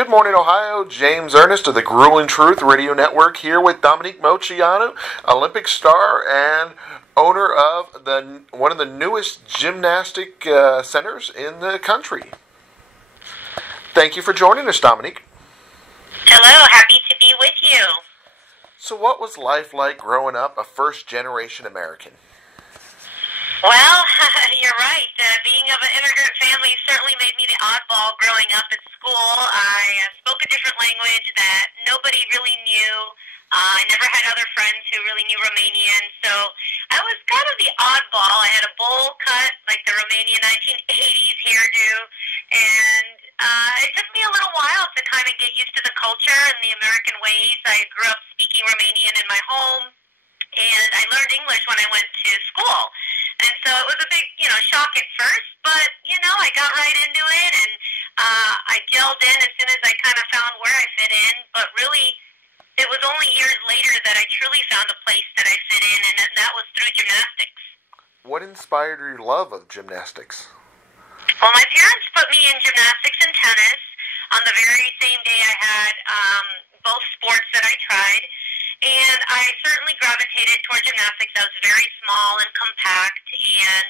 Good morning, Ohio. James Ernest of the Grueling Truth Radio Network here with Dominique Moceanu, Olympic star and owner of one of the newest gymnastic centers in the country. Thank you for joining us, Dominique. Hello, happy to be with you. So what was life like growing up a first-generation American? Well, you're right. Being of an immigrant family certainly made me the oddball growing up at school. I spoke a different language that nobody really knew. I never had other friends who really knew Romanian, so I was kind of the oddball. I had a bowl cut, like the Romanian 1980s hairdo, and it took me a little while to kind of get used to the culture and the American ways. I grew up speaking Romanian in my home, and I learned English when I went to school. And so it was a big, shock at first, but, I got right into it, and I gelled in as soon as I kind of found where I fit in, but really, it was only years later that I truly found a place that I fit in, and that was through gymnastics. What inspired your love of gymnastics? Well, my parents put me in gymnastics and tennis on the very same day I had both sports that I tried, and I certainly gravitated toward gymnastics. I was very small and compact, and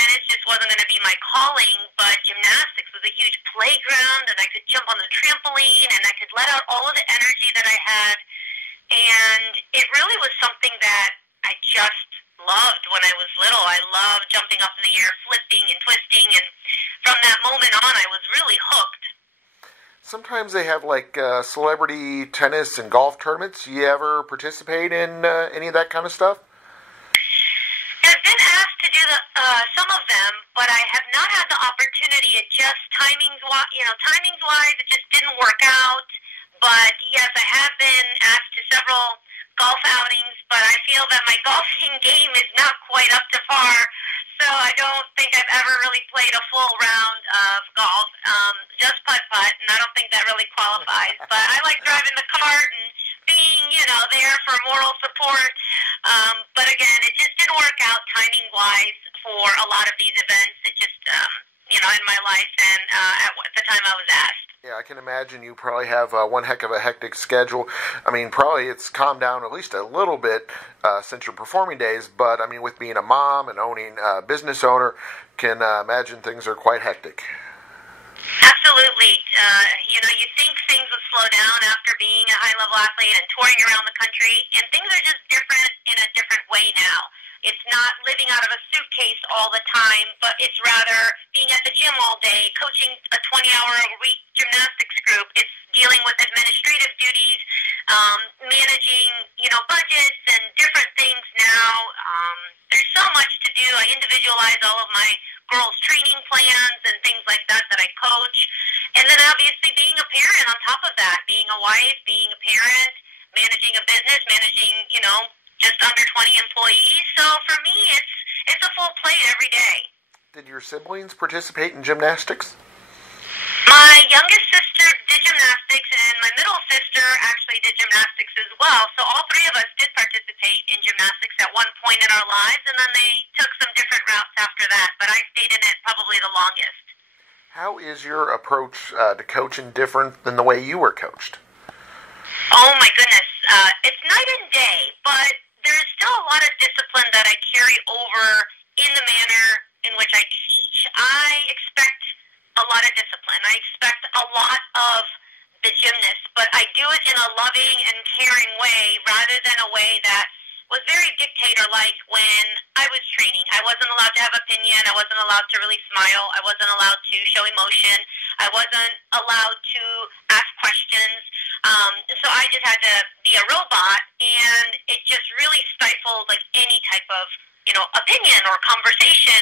tennis just wasn't going to be my calling, but gymnastics was a huge playground, and I could jump on the trampoline, and I could let out all of the energy that I had, and it really was something that I just loved when I was little. I loved jumping up in the air, flipping and twisting, and from that moment on, I was really hooked. Sometimes they have celebrity tennis and golf tournaments. You ever participate in any of that kind of stuff? I've been asked to do some of them, but I have not had the opportunity. It just timings-wise, it just didn't work out. But yes, I have been asked to several golf outings, but I feel that my golfing game is not quite up to par. So I don't think I've ever really played a full round of golf, just putt-putt, and I don't think that really qualifies. But I like driving the cart and being, there for moral support. But again, it just didn't work out timing-wise for a lot of these events. It just, in my life and at the time I was asked. Yeah, I can imagine you probably have one heck of a hectic schedule. I mean, probably it's calmed down at least a little bit since your performing days, but I mean, with being a mom and owning a business owner, can imagine things are quite hectic. Absolutely. You think things would slow down after being a high-level athlete and touring around the country, and things are just different in a different way now. It's not living out of a suitcase all the time, but it's rather being at the gym all day, coaching a 20-hour-a-week gymnastics group. It's dealing with administrative duties, managing, budgets and different things now. There's so much to do. I individualize all of my girls' training plans and things like that I coach. And then obviously being a parent on top of that, being a wife, being a parent, managing a business, managing, just under 20 employees. So for me, it's a full plate every day. Did your siblings participate in gymnastics? My youngest sister did gymnastics, and my middle sister actually did gymnastics as well. So all three of us did participate in gymnastics at one point in our lives, and then they took some different routes after that. But I stayed in it probably the longest. How is your approach to coaching different than the way you were coached? Oh, my goodness. It's night and day, but there's still a lot of discipline that I carry over in the manner in which I teach. I expect a lot of discipline. I expect a lot of the gymnast, but I do it in a loving and caring way rather than a way that was very dictator-like when I was training. I wasn't allowed to have opinion. I wasn't allowed to really smile. I wasn't allowed to show emotion. I wasn't allowed to ask questions. So I just had to be a robot, and it just really stifled any type of opinion or conversation.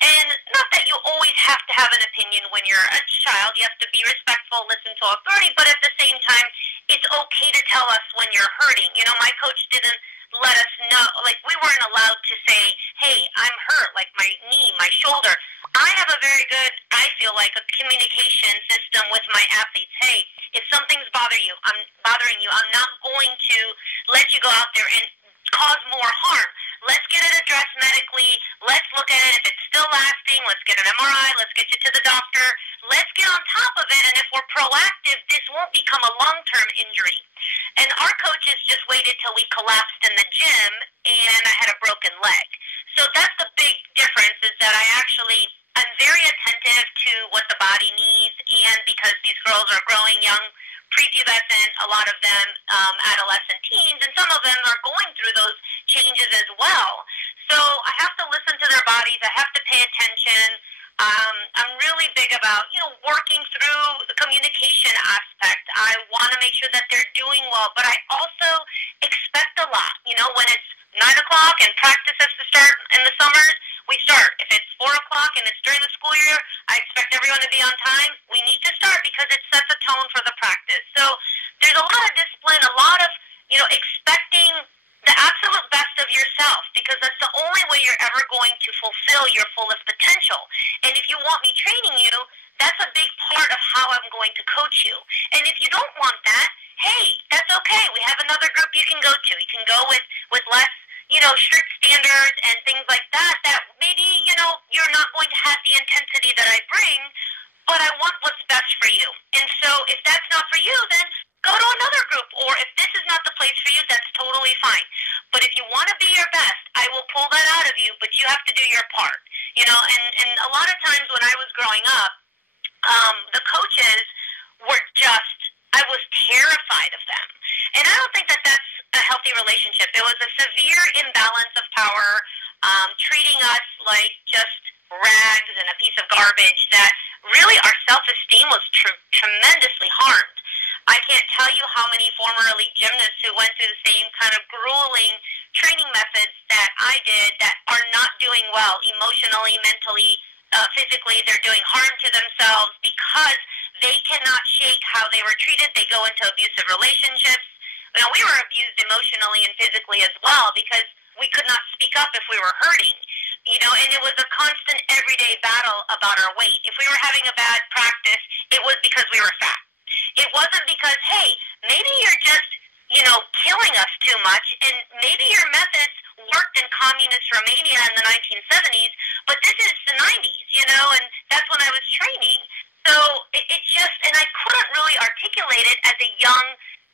And not that you always have to have an opinion when you're a child. You have to be respectful, listen to authority, but at the same time, it's okay to tell us when you're hurting. My coach didn't let us know, we weren't allowed to say, hey, I'm hurt, my knee, my shoulder. I have a very good, I feel like, a communication system with my athletes. Hey, if something's bothering you, I'm not going to let you go out there and cause more harm. let's get it addressed medically. Let's look at it. If it's still lasting, let's get an MRI. Let's get you to the doctor. Let's get on top of it. And if we're proactive, this won't become a long-term injury. And our coaches just waited till we collapsed in the gym and I had a broken leg. So that's the big difference, is that I'm very attentive to what the body needs, and because these girls are growing young, prepubescent, a lot of them adolescent teens, and some of them are going through those changes as well. So I have to listen to their bodies. I have to pay attention. I'm really big about, working through the communication aspect. I want to make sure that they're doing well, but I also expect a lot. When it's 9 o'clock and practice has to start in the summers, we start. If it's 4 o'clock and it's during the school year, I expect everyone to be on time. We need to start because it sets a tone for the practice. So there's a lot of discipline, a lot of, expecting the absolute best of yourself, because that's the only way you're ever going to fulfill your fullest potential. And if you want me training you, that's a big part of how I'm going to coach you. And if you don't want that, hey, that's okay. We have another group you can go to. You can go with less, strict standards and things like that maybe, you're not going to have the intensity that I bring, but I want what's best for you. And so if that's not for you, then go to another group. Or if this is not the place for you, that's totally fine. But if you want to be your best, I will pull that out of you, but you have to do your part. And a lot of times when I was growing up, the coaches were I was terrified of them. And I don't think that that's a healthy relationship. It was a severe imbalance of power, treating us like just rags and a piece of garbage, that really our self-esteem was tremendously harmed. I can't tell you how many former elite gymnasts who went through the same kind of grueling training methods that I did that are not doing well emotionally, mentally, physically. They're doing harm to themselves because they cannot shake how they were treated. They go into abusive relationships. We were abused emotionally and physically as well, because we could not speak up if we were hurting. And it was a constant everyday battle about our weight. If we were having a bad practice, it was because we were fat. It wasn't because, hey, maybe you're just, killing us too much, and maybe your methods worked in communist Romania in the 1970s, but this is the 90s, and that's when I was training. So it just, and I couldn't really articulate it as a young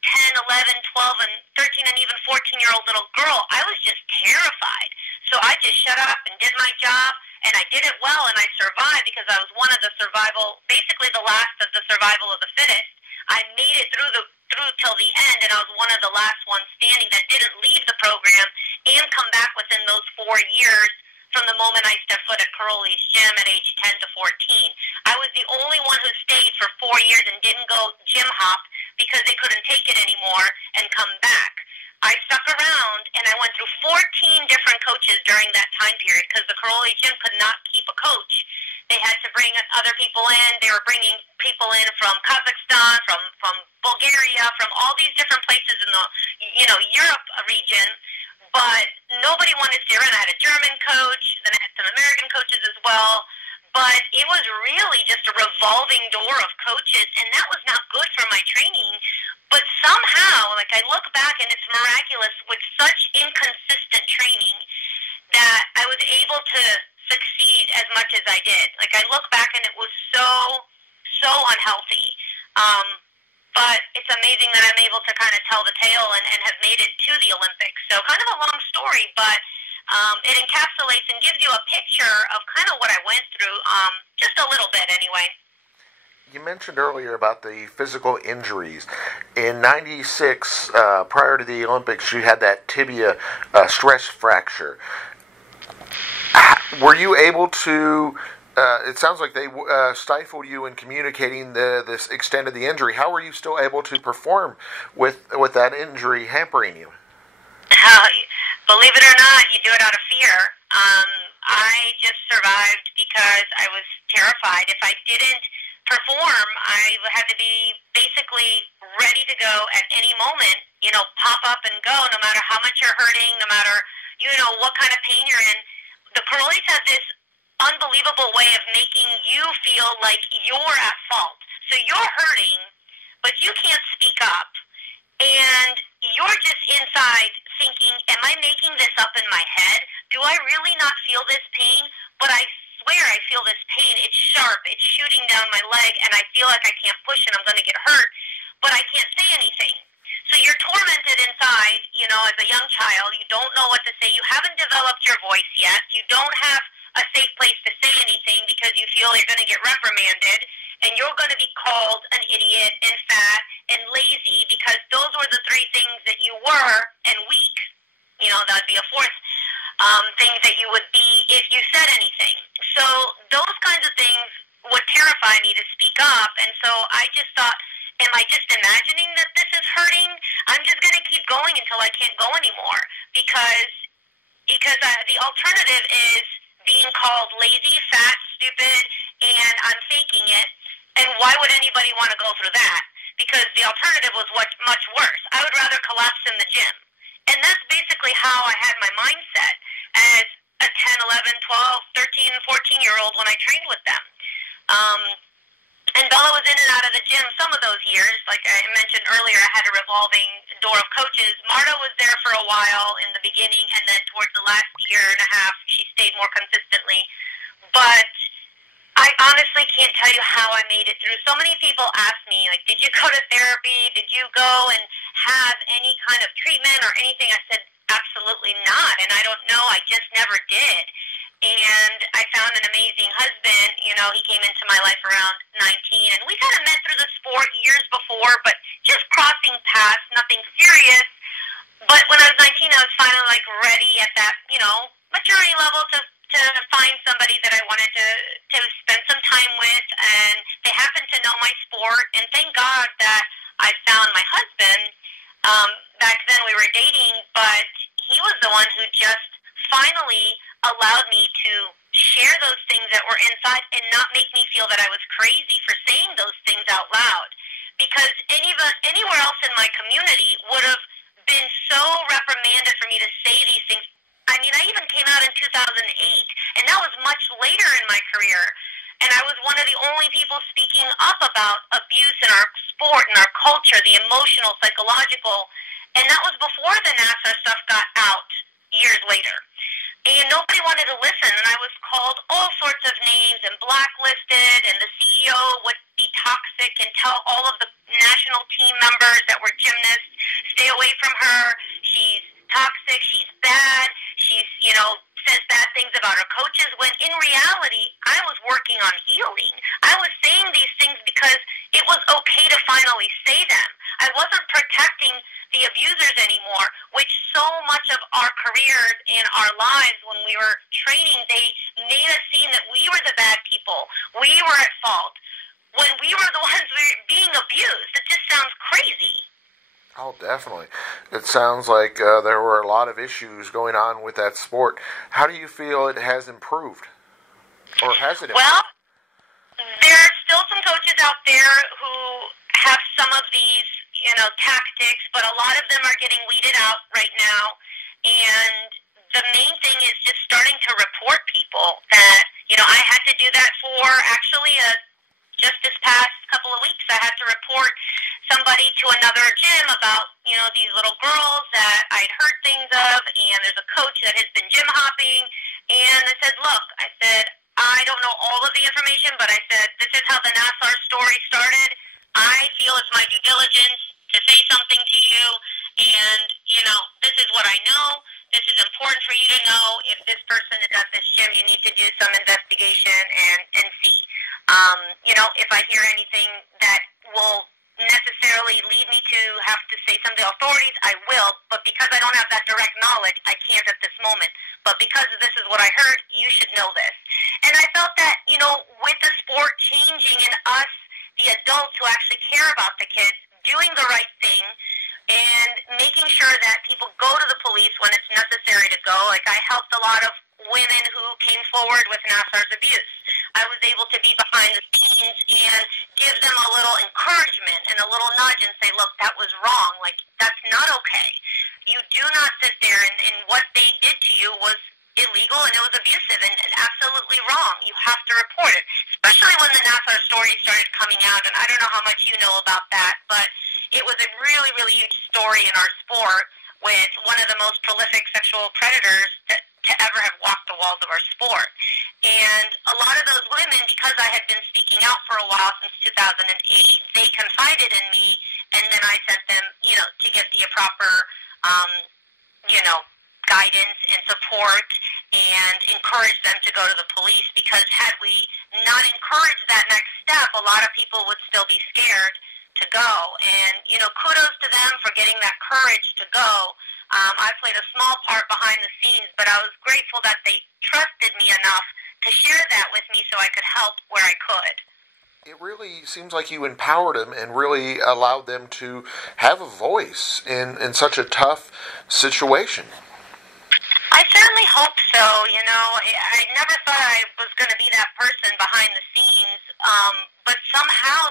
10, 11, 12, and 13, and even 14-year-old little girl. I was just terrified. So I just shut up and did my job, and I did it well, and I survived because I was one of the basically the last of the survival of the fittest. I made it through till the end, and I was one of the last ones standing that didn't leave the program and come back within those 4 years from the moment I stepped foot at Caroli's gym at age 10 to 14. I was the only one who stayed for 4 years and didn't go gym hop because they couldn't take it anymore and come back. I stuck around, and I went through 14 different coaches during that time period because the Caroli gym could not keep a coach. They had to bring other people in. They were bringing people in from Kazakhstan, from Bulgaria, from all these different places in the Europe region, but nobody wanted to stay around. I had a German coach, then I had some American coaches as well, but it was really just a revolving door of coaches, and that was not good for my training. But somehow, I look back, and it's miraculous with such inconsistent training that I was able to succeed as much as I did. I look back, and it was so unhealthy. But it's amazing that I'm able to kind of tell the tale and have made it to the Olympics. So kind of a long story, but it encapsulates and gives you a picture of kind of what I went through, just a little bit anyway. You mentioned earlier about the physical injuries. In '96, prior to the Olympics, you had that tibia stress fracture. Were you able to... it sounds like they stifled you in communicating this extent of the injury. How were you still able to perform with that injury hampering you? Believe it or not, you do it out of fear. I just survived because I was terrified. If I didn't perform, I had to be basically ready to go at any moment, pop up and go, no matter how much you're hurting, no matter, what kind of pain you're in. The Carolis have this unbelievable way of making you feel like you're at fault. So you're hurting, but you can't speak up. And you're just inside thinking am I making this up in my head? Do I really not feel this pain? But I swear I feel this pain. It's sharp. It's shooting down my leg, and I feel like I can't push and I'm going to get hurt, but I can't say anything. So you're tormented inside, as a young child. You don't know what to say. You haven't developed your voice yet. You don't have a safe place to say anything because you feel you're going to get reprimanded, and you're going to be called an idiot and fat and lazy because those were the three things that you were, and weak. That would be a fourth thing that you would be if you said anything. So those kinds of things would terrify me to speak up, and so I just thought, am I just imagining that this is hurting? I'm just going to keep going until I can't go anymore because the alternative is being called lazy, fat, stupid, and I'm faking it. And why would anybody want to go through that? Because the alternative was much worse. I would rather collapse in the gym. And that's basically how I had my mindset as a 10, 11, 12, 13, 14-year-old when I trained with them. And Bella was in and out of the gym some of those years. Like I mentioned earlier, I had a revolving door of coaches. Marta was there for a while in the beginning, and then towards the last year and a half, she stayed more consistently. But I honestly can't tell you how I made it through. So many people ask me, like, did you go to therapy? Did you go and have any kind of treatment or anything? I said, absolutely not. And I don't know. I just never did. And I found an amazing husband. He came into my life around 19, and we kind of met through the sport years before, but just crossing paths, nothing serious. But when I was 19, I was finally ready at that, maturity level to find somebody that I wanted to spend some time with, and they happened to know my sport, and thank God that I found my husband. Back then we were dating, but he was the one who just finally allowed me to share those things that were inside and not make me feel that I was crazy for saying those things out loud. Because anywhere else in my community would have been so reprimanded for me to say these things. I mean, I even came out in 2008, and that was much later in my career. And I was one of the only people speaking up about abuse in our sport and our culture, the emotional, psychological. And that was before the NASA stuff got out years later. And nobody wanted to listen, and I was called all sorts of names and blacklisted, and the CEO would be toxic and tell all of the national team members that were gymnasts, stay away from her, she's toxic, she's bad, she's, says bad things about her coaches, when in reality, I was working on healing. I was saying these things because it was okay to finally say them. I wasn't protecting the abusers anymore, which so much of our careers and our lives when we were training, they made us seem that we were the bad people. We were at fault when we were the ones being abused. It just sounds crazy. Oh, definitely. It sounds like there were a lot of issues going on with that sport. How do you feel it has improved? Or has it improved? Well, there are still some coaches out there who have some of these, tactics, but a lot of them are getting weeded out right now. And the main thing is just starting to report people that, I had to do that for actually just this past couple of weeks. I had to report somebody to another gym about, these little girls that I'd heard things of, and there's a coach that has been gym hopping, and I said, look, I don't know all of the information, but I said, this is how the NASCAR story started. I feel it's my due diligence to say something to you, and, this is what I know. This is important for you to know. If this person is at this gym, you need to do some investigation and see. If I hear anything that will necessarily lead me to have to say something to authorities, I will, but because I don't have that direct knowledge, I can't at this moment. But because this is what I heard, you should know this. And I felt that, with the sport changing and us, the adults who actually care about the kids, doing the right thing, and making sure that people go to the police when it's necessary to go. Like, I helped a lot of women who came forward with Nassar's abuse. I was able to be behind the scenes and give them a little encouragement and a little nudge and say, look, that was wrong. Like, that's not okay. You do not sit there and what they did to you was illegal and it was abusive and absolutely wrong. You have to report it, especially when the Nassar story started coming out. And I don't know how much you know about that, but it was a really, really huge story in our sport with one of the most prolific sexual predators to ever have walked the walls of our sport. And a lot of those women, because I had been speaking out for a while since 2008, they confided in me, and then I sent them, to get the proper, guidance and support and encourage them to go to the police, because had we not encouraged that next step, a lot of people would still be scared to go. And, kudos to them for getting that courage to go. I played a small part behind the scenes, but I was grateful that they trusted me enough to share that with me so I could help where I could. It really seems like you empowered them and really allowed them to have a voice in such a tough situation. I certainly hope so. I never thought I was going to be that person behind the scenes, but somehow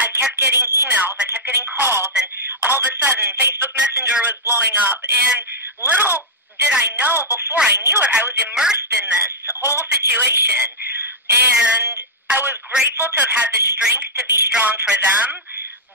I kept getting emails, I kept getting calls, and all of a sudden Facebook Messenger was blowing up, and little did I know, before I knew it, I was immersed in this whole situation, and I was grateful to have had the strength to be strong for them,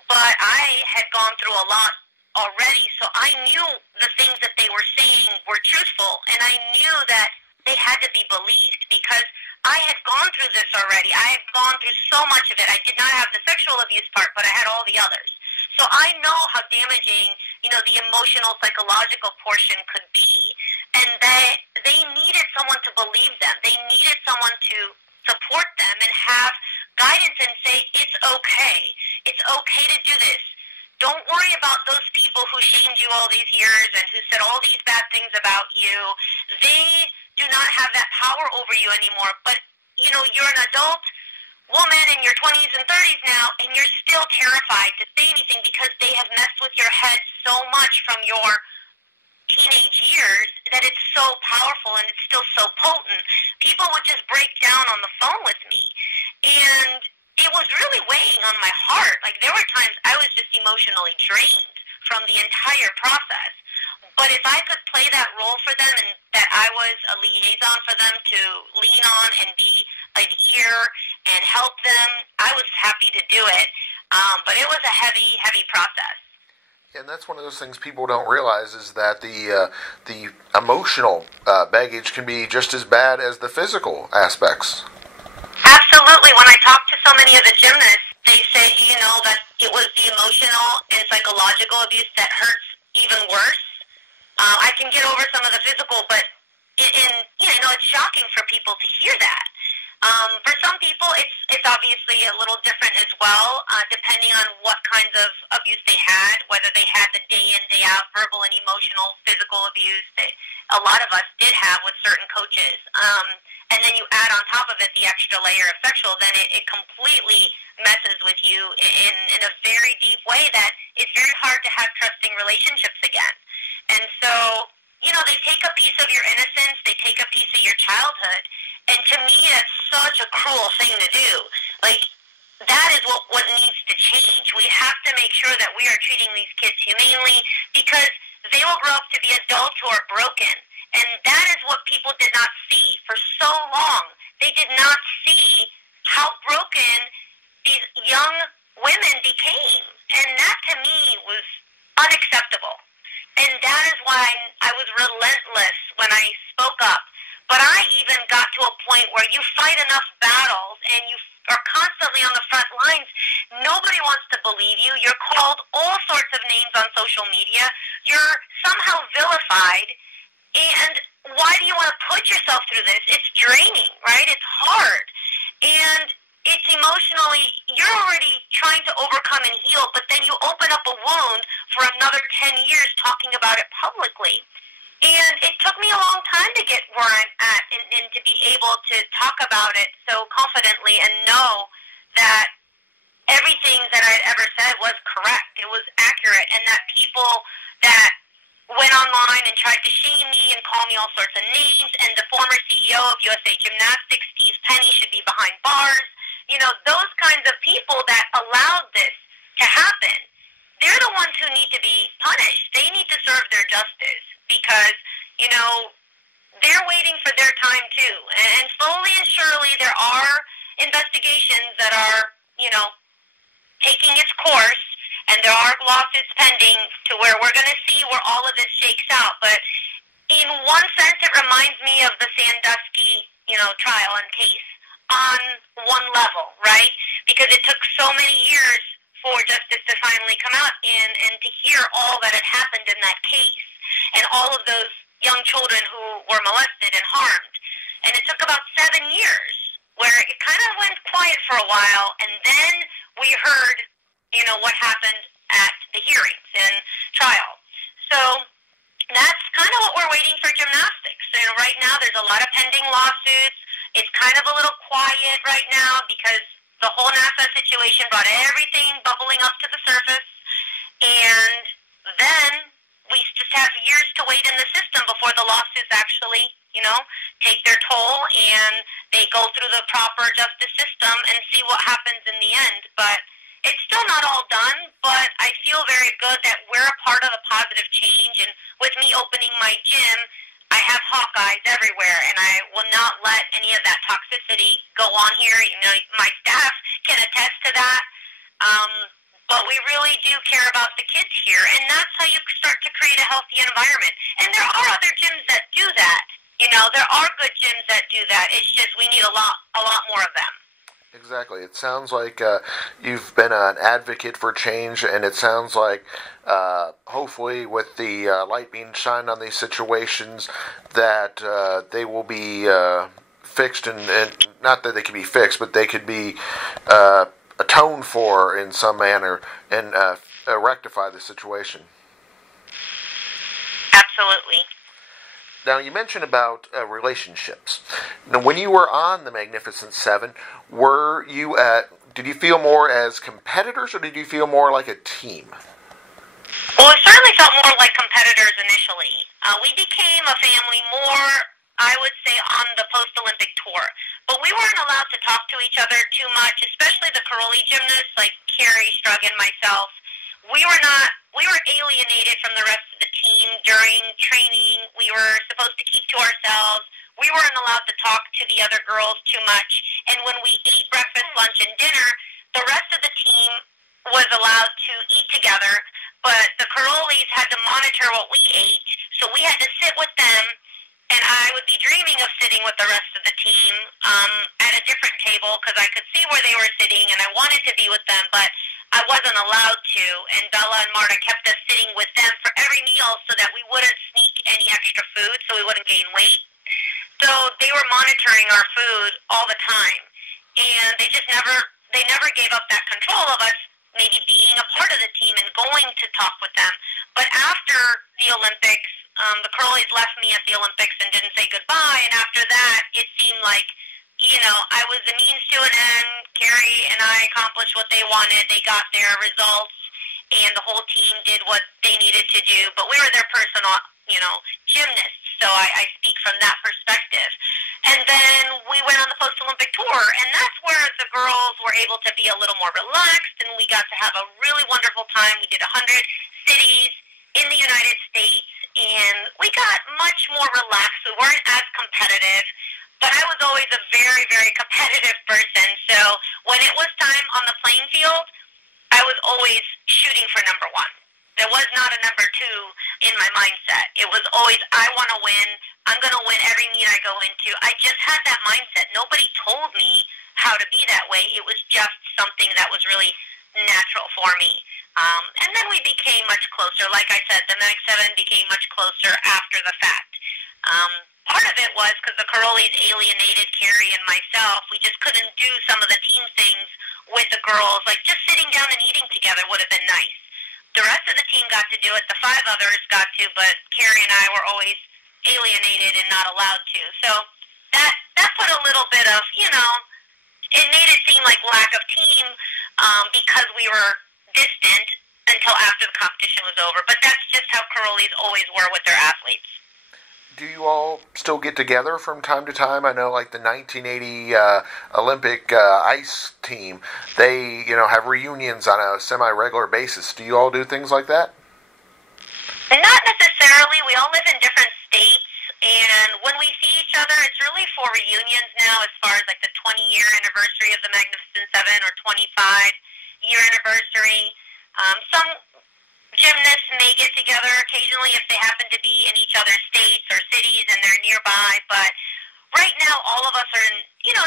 but I had gone through a lot already, so I knew the things that they were saying were truthful, and I knew that they had to be believed, because I had gone through this already. I had gone through so much of it. I did not have the sexual abuse part, but I had all the others. So I know how damaging, the emotional, psychological portion could be, and they needed someone to believe them. They needed someone to support them and have guidance and say, it's okay. It's okay to do this. Don't worry about those people who shamed you all these years and who said all these bad things about you. They do not have that power over you anymore. But, you're an adult woman in your 20s and 30s now, and you're still terrified to say anything because they have messed with your head so much from your teenage years that it's so powerful and it's still so potent. People would just break down on the phone with me. And it was really weighing on my heart. Like, there were times I was just emotionally drained from the entire process. But if I could play that role for them and that I was a liaison for them to lean on and be an ear and help them, I was happy to do it. But it was a heavy, heavy process. And that's one of those things people don't realize, is that the emotional baggage can be just as bad as the physical aspects. Absolutely. When I talk to so many of the gymnasts, they say, that it was the emotional and psychological abuse that hurts even worse. I can get over some of the physical, but it's shocking for people to hear that. For some people, it's obviously a little different as well, depending on what kinds of abuse they had, whether they had the day in, day out, verbal and emotional, physical abuse that a lot of us did have with certain coaches. And then you add on top of it the extra layer of sexual, then it completely messes with you in a very deep way that it's very hard to have trusting relationships again. And so, they take a piece of your innocence, they take a piece of your childhood, and to me, that's such a cruel thing to do. Like, that is what needs to change. We have to make sure that we are treating these kids humanely, because they will grow up to be adults who are broken. And that is what people did not see for so long. They did not see how broken these young women became. And that, to me, was unacceptable. And that is why I was relentless when I spoke up. But I even got to a point where you fight enough battles and you are constantly on the front lines. Nobody wants to believe you. You're called all sorts of names on social media. You're somehow vilified. And why do you want to put yourself through this? It's draining, right? It's hard. And it's emotionally, you're already trying to overcome and heal, but then you open up a wound for another 10 years talking about it publicly. And it took me a long time to get where I'm at and to be able to talk about it so confidently and know that everything that I'd ever said was correct. It was accurate, and that people that went online and tried to shame me and call me all sorts of names, and the former CEO of USA Gymnastics, Steve Penny, should be behind bars. Those kinds of people that allowed this to happen, they're the ones who need to be punished. They need to serve their justice because, they're waiting for their time too. And slowly and surely there are investigations that are, taking its course, and there are lawsuits pending to where we're going to see where all of this shakes out. But in one sense, it reminds me of the Sandusky, trial and case on one level, right? Because it took so many years for justice to finally come out and to hear all that had happened in that case and all of those young children who were molested and harmed. And it took about 7 years where it kind of went quiet for a while, and then we heard, what happened at the hearings and trial. So that's kind of what we're waiting for gymnastics. Right now there's a lot of pending lawsuits. It's kind of a little quiet right now because the whole NASA situation brought everything bubbling up to the surface, and then we just have years to wait in the system before the lawsuits actually, take their toll and they go through the proper justice system and see what happens in the end. But it's still not all done, but I feel very good that we're a part of the positive change. And with me opening my gym, I have Hawkeyes everywhere, and I will not let any of that toxicity go on here. My staff can attest to that. But we really do care about the kids here, and that's how you start to create a healthy environment. And there are other gyms that do that. There are good gyms that do that. It's just we need a lot more of them. Exactly. It sounds like you've been an advocate for change, and it sounds like hopefully with the light being shined on these situations that they will be fixed, and not that they can be fixed, but they could be atoned for in some manner and rectify the situation. Absolutely. Now, you mentioned about relationships. Now, when you were on the Magnificent Seven, did you feel more as competitors, or did you feel more like a team? Well, it certainly felt more like competitors initially. We became a family more, I would say, on the post-Olympic tour. But we weren't allowed to talk to each other too much, especially the Karoli gymnasts like Carrie, Strug, and myself. We were alienated from the rest of the team during training. We were supposed to keep to ourselves. We weren't allowed to talk to the other girls too much. And when we ate breakfast, lunch, and dinner, the rest of the team was allowed to eat together, but the Karolis had to monitor what we ate, so we had to sit with them, and I would be dreaming of sitting with the rest of the team at a different table because I could see where they were sitting, and I wanted to be with them, but I wasn't allowed to, and Bella and Marta kept us sitting with them for every meal so that we wouldn't sneak any extra food so we wouldn't gain weight. So they were monitoring our food all the time, and they never gave up that control of us maybe being a part of the team and going to talk with them. But after the Olympics, the Curlies left me at the Olympics and didn't say goodbye, and after that, it seemed like I was the means to an end. Carrie and I accomplished what they wanted. They got their results, and the whole team did what they needed to do. But we were their personal, gymnasts, so I speak from that perspective. And then we went on the post-Olympic tour, and that's where the girls were able to be a little more relaxed, and we got to have a really wonderful time. We did 100 cities in the United States, and we got much more relaxed. We weren't as competitive. But I was always a very, very competitive person. So when it was time on the playing field, I was always shooting for number one. There was not a number two in my mindset. It was always, I want to win. I'm going to win every meet I go into. I just had that mindset. Nobody told me how to be that way. It was just something that was really natural for me. And then we became much closer. Like I said, the Mag 7 became much closer after the fact. Part of it was because the Karolis alienated Carrie and myself. We just couldn't do some of the team things with the girls. Like just sitting down and eating together would have been nice. The rest of the team got to do it. The 5 others got to, but Carrie and I were always alienated and not allowed to. So that put a little bit of, it made it seem like lack of team because we were distant until after the competition was over. But that's just how Karolis always were with their athletes. Do you all still get together from time to time? I know, like the 1980 Olympic ice team, they have reunions on a semi-regular basis. Do you all do things like that? Not necessarily. We all live in different states, and when we see each other, it's really for reunions now. As far as like the 20-year anniversary of the Magnificent Seven or 25-year anniversary, some occasionally if they happen to be in each other's states or cities and they're nearby, but right now all of us are in,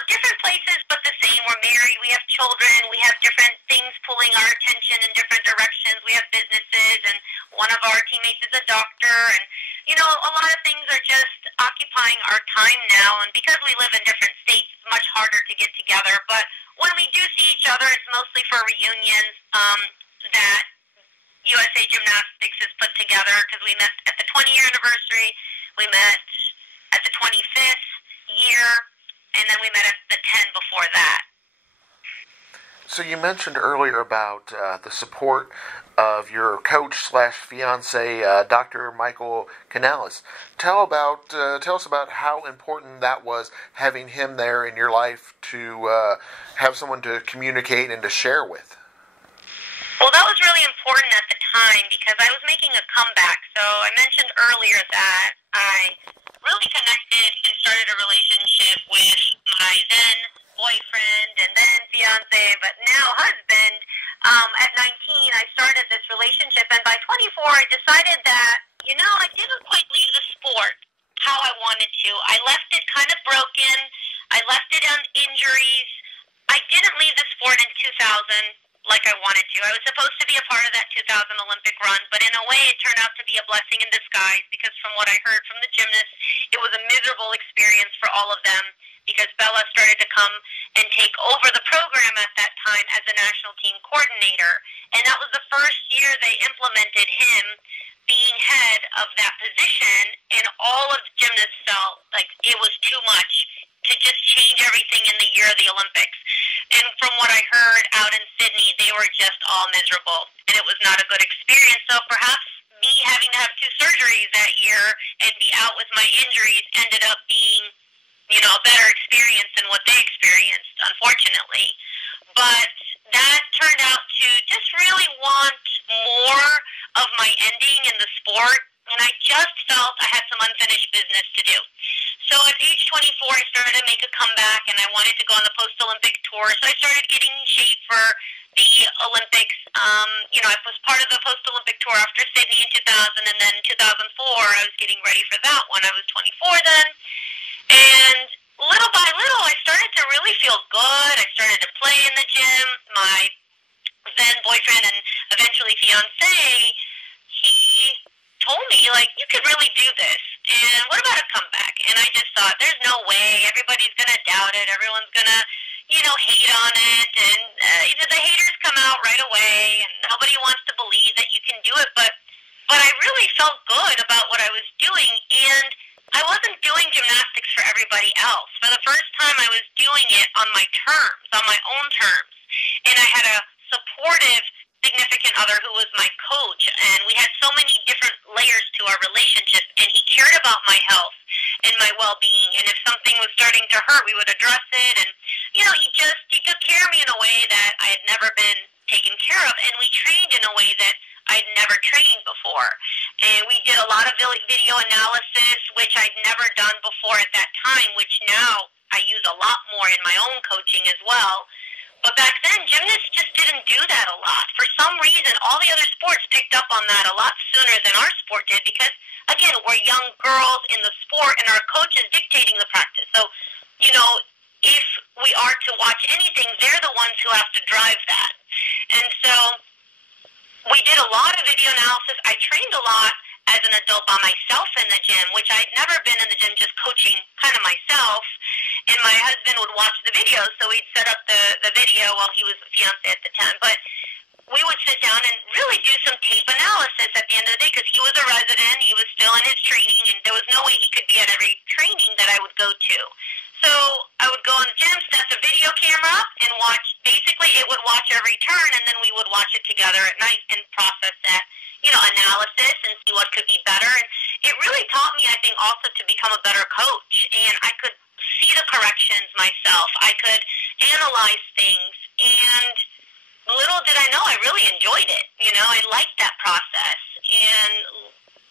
different places but the same. We're married, we have children, we have different things pulling our attention in different directions. We have businesses, and one of our teammates is a doctor, and a lot of things are just occupying our time now, and because we live in different states, it's much harder to get together. But when we do see each other, it's mostly for reunions that USA Gymnastics has put together, because we met at the 20-year anniversary, we met at the 25th year, and then we met at the 10 before that. So you mentioned earlier about the support of your coach/fiance, Dr. Michael Canales. Tell us about how important that was, having him there in your life to have someone to communicate and to share with. Well, that was really important at the time because I was making a comeback. So I mentioned earlier that I really connected and started a relationship with my then boyfriend and then fiance, but now husband. At 19, I started this relationship, and by 24, I decided that, I didn't quite leave the sport how I wanted to. I left it kind of broken. I left it on injuries. I didn't leave the sport in 2000 like I wanted to. I was supposed to be a part of that 2000 Olympic run, but in a way it turned out to be a blessing in disguise, because from what I heard from the gymnasts, it was a miserable experience for all of them, because Bella started to come and take over the program at that time as a national team coordinator. And that was the first year they implemented him being head of that position, and all of the gymnasts felt like it was too much to just change everything in the year of the Olympics. And from what I heard out in Sydney, they were just all miserable, and it was not a good experience. So perhaps me having to have 2 surgeries that year and be out with my injuries ended up being a better experience than what they experienced, unfortunately. But that turned out to just really want more of my ending in the sport, and I just felt I had some unfinished business to do. So at age 24, I started to make a comeback, and I wanted to go on the post-Olympic tour, so I started getting in shape for the Olympics. I was part of the post-Olympic tour after Sydney in 2000, and then in 2004, I was getting ready for that one. I was 24 then. And little by little, I started to really feel good. I started to play in the gym. My then boyfriend and eventually fiance, he told me, you could really do this. And what about a comeback? And I just thought, there's no way. Everybody's going to doubt it. Everyone's going to, hate on it. And the haters come out right away. And nobody wants to believe that you can do it. But I really felt good about what I was doing. And I wasn't doing gymnastics for everybody else. For the first time, I was doing it on my terms, on my own terms. And I had a supportive significant other who was my coach, and we had so many different layers to our relationship, and he cared about my health and my well-being, and if something was starting to hurt, we would address it, and, he took care of me in a way that I had never been taken care of, and we trained in a way that I'd never trained before, and we did a lot of video analysis, which I'd never done before at that time, which now I use a lot more in my own coaching as well. But back then, gymnasts just didn't do that a lot. For some reason, all the other sports picked up on that a lot sooner than our sport did because, again, we're young girls in the sport and our coach is dictating the practice. So, if we are to watch anything, they're the ones who have to drive that. And so we did a lot of video analysis. I trained a lot as an adult by myself in the gym, which I'd never been in the gym just coaching kind of myself. And my husband would watch the videos, so we'd set up the video while he was a fiance at the time. But we would sit down and really do some tape analysis at the end of the day because he was a resident, he was still in his training, and there was no way he could be at every training that I would go to. So I would go in the gym, set the video camera up, and watch. Basically, it would watch every turn, and then we would watch it together at night and process that, analysis and see what could be better. And it really taught me, I think, also to become a better coach. And I could see the corrections myself. I could analyze things. And little did I know, I really enjoyed it. I liked that process. And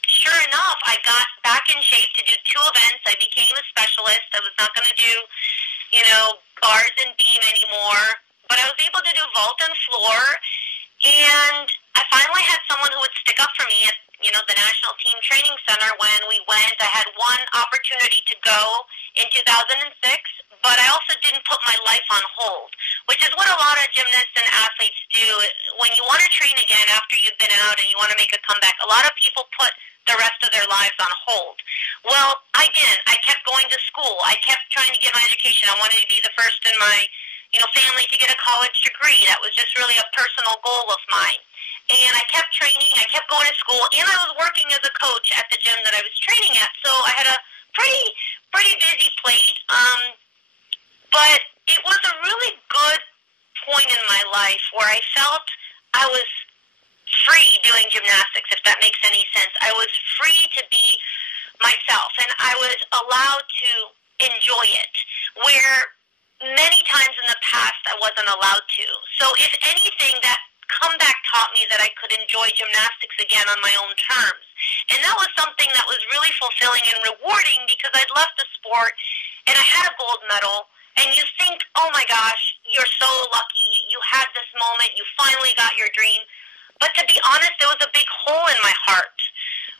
sure enough, I got back in shape to do 2 events. I became a specialist. I was not going to do, bars and beam anymore. But I was able to do vault and floor. And I finally had someone who would stick up for me at, the national Team Training Center when we went. I had one opportunity to go in 2006, but I also didn't put my life on hold, which is what a lot of gymnasts and athletes do. When you want to train again after you've been out and you want to make a comeback, a lot of people put the rest of their lives on hold. Well, I didn't. I kept going to school. I kept trying to get my education. I wanted to be the first in my family to get a college degree. That was just really a personal goal of mine. And I kept training, I kept going to school, and I was working as a coach at the gym that I was training at. So I had a pretty busy plate. But it was a really good point in my life where I felt I was free doing gymnastics, if that makes any sense. I was free to be myself, and I was allowed to enjoy it, where many times in the past I wasn't allowed to. So if anything, that comeback taught me that I could enjoy gymnastics again on my own terms. And that was something that was really fulfilling and rewarding because I'd left the sport and I had a gold medal. And you think, oh my gosh, you're so lucky. You had this moment. You finally got your dream. But to be honest, there was a big hole in my heart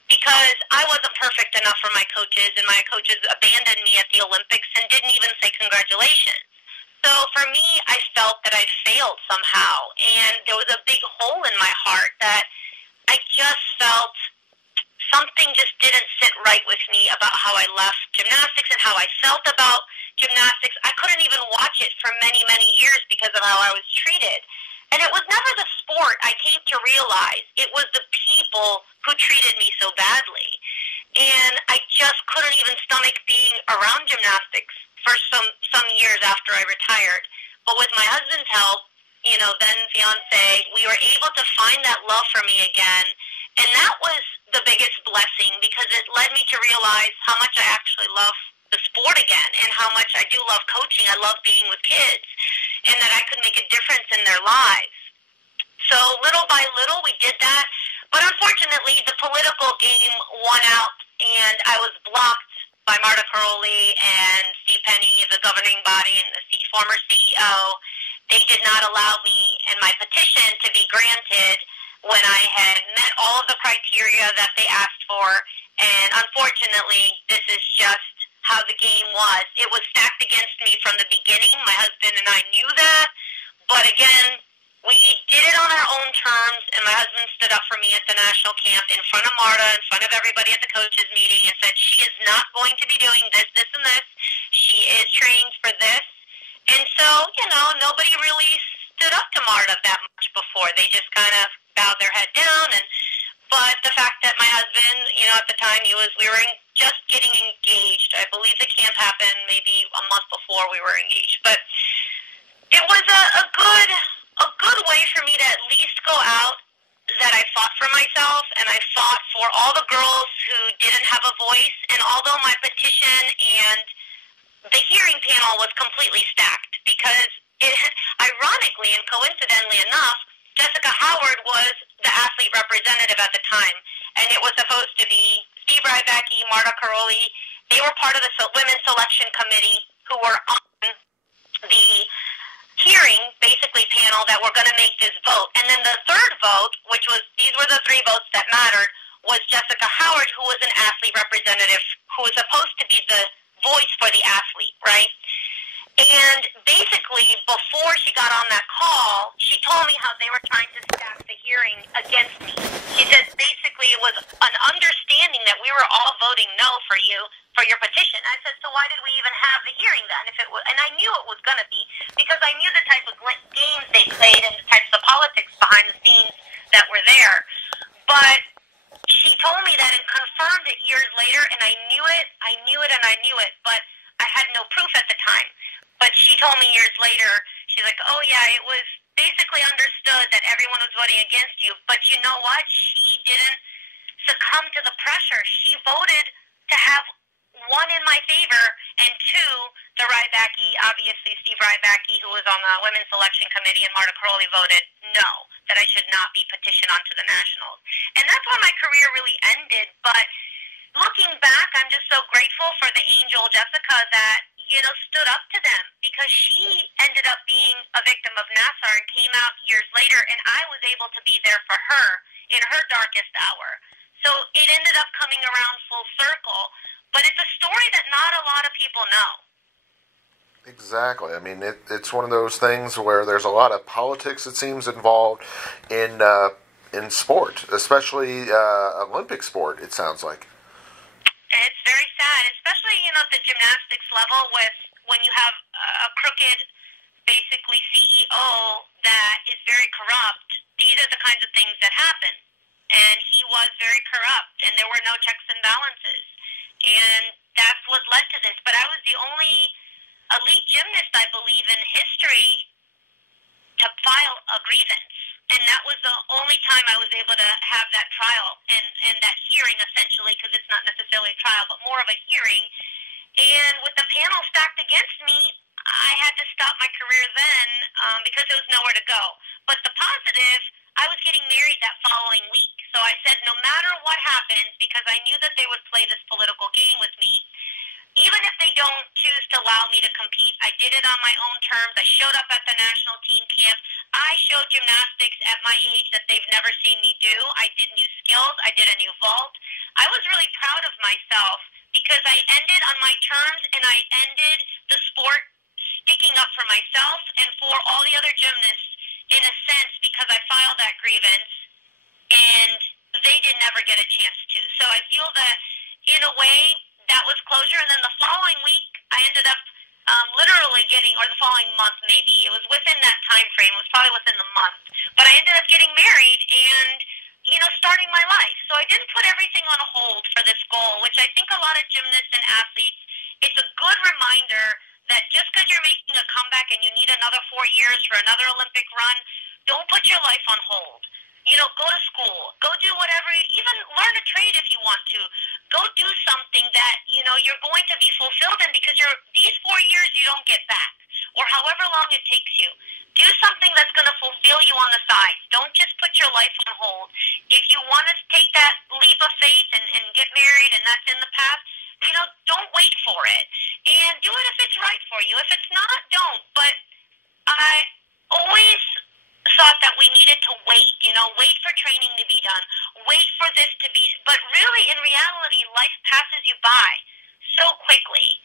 because I wasn't perfect enough for my coaches, and my coaches abandoned me at the Olympics and didn't even say congratulations. So for me, I felt that I failed somehow, and there was a big hole in my heart that I just felt something just didn't sit right with me about how I left gymnastics and how I felt about gymnastics. I couldn't even watch it for many, many years because of how I was treated. And it was never the sport, I came to realize. It was the people who treated me so badly. And I just couldn't even stomach being around gymnastics for some years after I retired. But with my husband's help, then fiance, we were able to find that love for me again. And that was the biggest blessing because it led me to realize how much I actually love the sport again and how much I do love coaching. I love being with kids and that I could make a difference in their lives. So little by little we did that. But unfortunately the political game won out and I was blocked by Marta Caroli and Steve Penny, the governing body and the former CEO. They did not allow me and my petition to be granted when I had met all of the criteria that they asked for. And unfortunately, this is just how the game was. It was stacked against me from the beginning. My husband and I knew that. But again, we did it on our own terms, and my husband stood up for me at the national camp in front of Marta, in front of everybody at the coaches meeting, and said she is not going to be doing this, this, and this. She is trained for this. And so, nobody really stood up to Marta that much before. They just kind of bowed their head down. But the fact that my husband, at the time we were just getting engaged. I believe the camp happened maybe a month before we were engaged. But it was a good way for me to at least go out that I fought for myself and I fought for all the girls who didn't have a voice. And although my petition and the hearing panel was completely stacked because ironically and coincidentally enough, Jessica Howard was the athlete representative at the time, and it was supposed to be Steve Rybacki, Marta Caroli. They were part of the women's selection committee who were on the hearing, basically panel that were going to make this vote. And then the third vote, these were the three votes that mattered, was Jessica Howard, who was an athlete representative, who was supposed to be the voice for the athlete, right? And basically, before she got on that call, she told me how they were trying to stack the hearing against me. She said basically it was an understanding that we were all voting no for you, for your petition. I said, so why did we even have the hearing then? And I knew it was going to be, because I knew the type of games they played and the types of politics behind the scenes that were there. But she told me that and confirmed it years later, and I knew it, but I had no proof at the time. But she told me years later, she's like, oh yeah, it was basically understood that everyone was voting against you. But you know what? She didn't succumb to the pressure. She voted to have one in my favor, and two, the Rybacki, obviously Steve Rybacki, who was on the women's selection committee, and Marta Caroli voted no, that I should not be petitioned onto the nationals. And that's where my career really ended. But looking back, I'm just so grateful for the angel Jessica that, stood up to them, because she ended up being a victim of Nassar and came out years later, and I was able to be there for her in her darkest hour. So it ended up coming around full circle. But it's a story that not a lot of people know. Exactly. I mean, it's one of those things where there's a lot of politics, it seems, involved in sport, especially Olympic sport, it sounds like. And it's very sad, especially, at the gymnastics level with when you have a crooked, basically CEO that is very corrupt. These are the kinds of things that happen. And he was very corrupt, and there were no checks and balances. And that's what led to this. But I was the only elite gymnast, I believe, in history to file a grievance. And that was the only time I was able to have that trial and that hearing, essentially, because it's not necessarily a trial, but more of a hearing. And with the panel stacked against me, I had to stop my career then because there was nowhere to go. But the positive, I was getting married that following week. So I said, no matter what happens, because I knew that they would play this political game with me, even if they don't choose to allow me to compete, I did it on my own terms. I showed up at the national team camp. I showed gymnastics at my age that they've never seen me do. I did new skills. I did a new vault. I was really proud of myself because I ended on my terms, and I ended the sport sticking up for myself and for all the other gymnasts in a sense because I filed that grievance, and they did never get a chance to. So I feel that, in a way, that was closure. And then the following week, I ended up literally getting, or the following month maybe, it was within that time frame, it was probably within the month, but I ended up getting married and, starting my life. So I didn't put everything on hold for this goal, which I think a lot of gymnasts and athletes, it's a good reminder that just because you're making a comeback and you need another 4 years for another Olympic run, don't put your life on hold. Go to school, go do whatever, even learn a trade if you want to. Go do something that, you're going to be fulfilled in because these 4 years you don't get back, or however long it takes you. Do something that's going to fulfill you on the side. Don't just put your life on hold. If you want to take that leap of faith and get married and that's in the past, don't wait for it. And do it if it's right for you. If it's not, don't. But I always thought that we needed to wait, wait for training to be done, wait for this to be, but really in reality, life passes you by so quickly.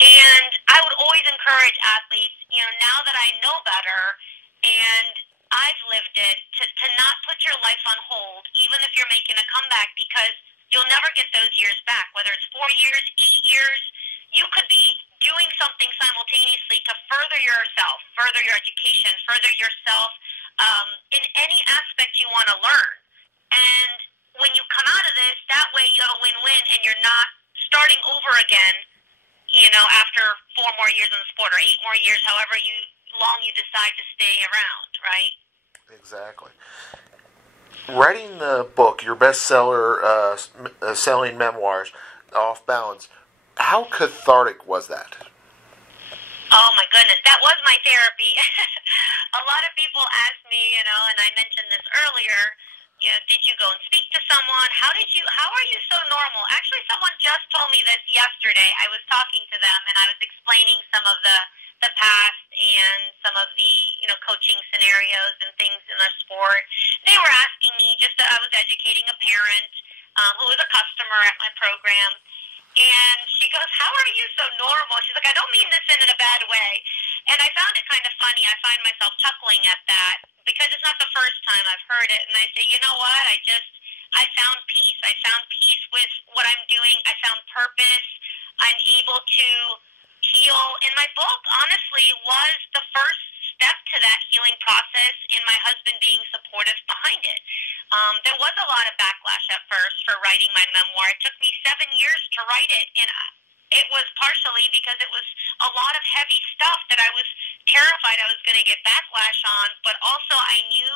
And I would always encourage athletes, now that I know better and I've lived it, to not put your life on hold, even if you're making a comeback, because you'll never get those years back, whether it's 4 years, 8 years. You could be doing something simultaneously to further yourself, further your education, further yourself, in any aspect you want to learn. And when you come out of this, that way you have a win-win and you're not starting over again, after 4 more years in the sport or 8 more years, however long you decide to stay around, right? Exactly. Writing the book, your bestseller, selling memoirs, Off Balance, how cathartic was that? Oh my goodness, that was my therapy. A lot of people ask me, and I mentioned this earlier, did you go and speak to someone? How are you so normal? Actually, someone just told me this yesterday. I was talking to them, and I was explaining some of the past and some of the, coaching scenarios and things in the sport. They were asking me, I was educating a parent who was a customer at my program. And she goes, how are you so normal? She's like, I don't mean this in a bad way. And I found it kind of funny. I find myself chuckling at that because it's not the first time I've heard it. And I say, you know what? I found peace. I found peace with what I'm doing. I found purpose. I'm able to heal. And my book, honestly, was the first step to that healing process in my husband being supportive behind it. There was a lot of backlash at first for writing my memoir. It took me 7 years to write it, and it was partially because it was a lot of heavy stuff that I was terrified I was going to get backlash on, but also I knew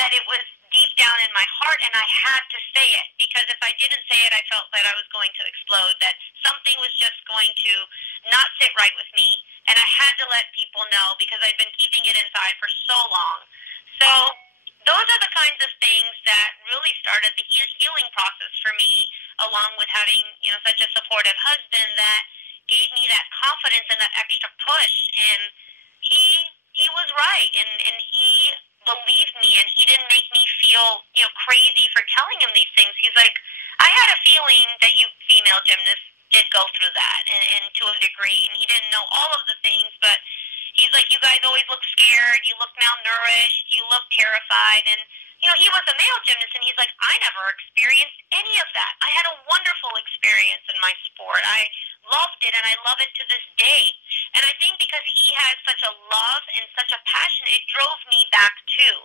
that it was deep down in my heart, and I had to say it, because if I didn't say it, I felt that I was going to explode, that something was just going to not sit right with me, and I had to let people know because I'd been keeping it inside for so long. So those are the kinds of things that really started the healing process for me, along with having, such a supportive husband that gave me that confidence and that extra push. And he was right, and he believed me, and he didn't make me feel, crazy for telling him these things. He's like, I had a feeling that you female gymnasts did go through that, and to a degree. And he didn't know all of the things, but he's like, you guys always look scared, you look malnourished, you look terrified. And, you know, he was a male gymnast, and he's like, I never experienced any of that. I had a wonderful experience in my sport. I loved it, and I love it to this day. And I think because he has such a love and such a passion, it drove me back, too.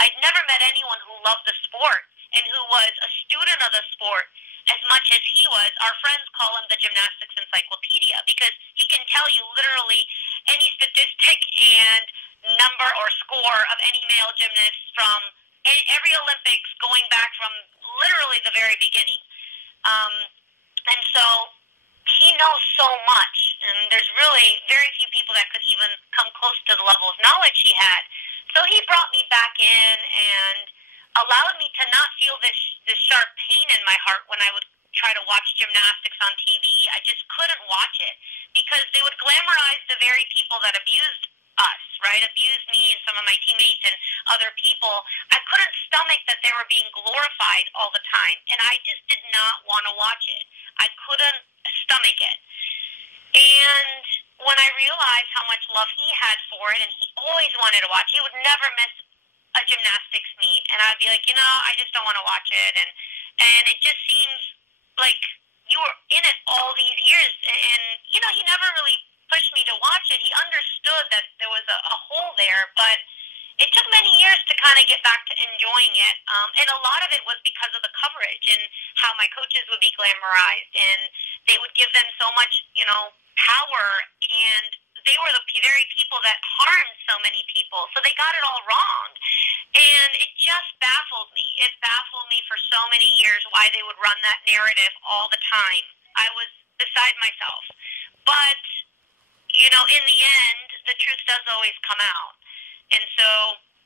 I'd never met anyone who loved the sport and who was a student of the sport as much as he was. Our friends call him the gymnastics encyclopedia because he can tell you literally any statistic and number or score of any male gymnast from every Olympics going back from literally the very beginning. And so he knows so much, and there's really very few people that could even come close to the level of knowledge he had. So he brought me back in and allowed me to not feel this sharp pain in my heart when I would try to watch gymnastics on TV. I just couldn't watch it because they would glamorize the very people that abused us, right? Abused me and some of my teammates and other people. I couldn't stomach that they were being glorified all the time, and I just did not want to watch it. I couldn't stomach it. And when I realized how much love he had for it, and he always wanted to watch, he would never miss a gymnastics meet, and I'd be like, you know, I just don't want to watch it, and it just seems like you were in it all these years, and you know, he never really pushed me to watch it. He understood that there was a hole there, but it took many years to kind of get back to enjoying it, and a lot of it was because of the coverage and how my coaches would be glamorized, and they would give them so much, you know, power, and they were the very people that harmed so many people, so they got it all wrong. And it just baffled me. It baffled me for so many years why they would run that narrative all the time. I was beside myself. But, you know, in the end, the truth does always come out. And so,